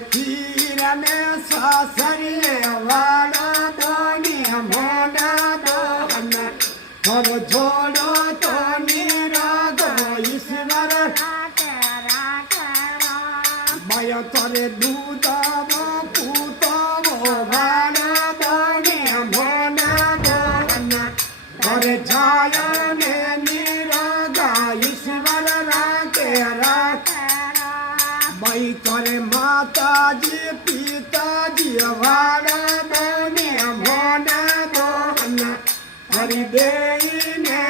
પીરને સાસરીએ વાળા દોની મોડા દોન થોર જોડો તો નિરાગો ઈશ્વર બાય તરે દૂધ પૂતો વાળા દોની મોડા દોન તરે જાય ને નિરાગા ઈશ્વર રાખે બાઈ તરે માતાજી પિતાજી વાળા દોને મોડા દોન હરી દેઈને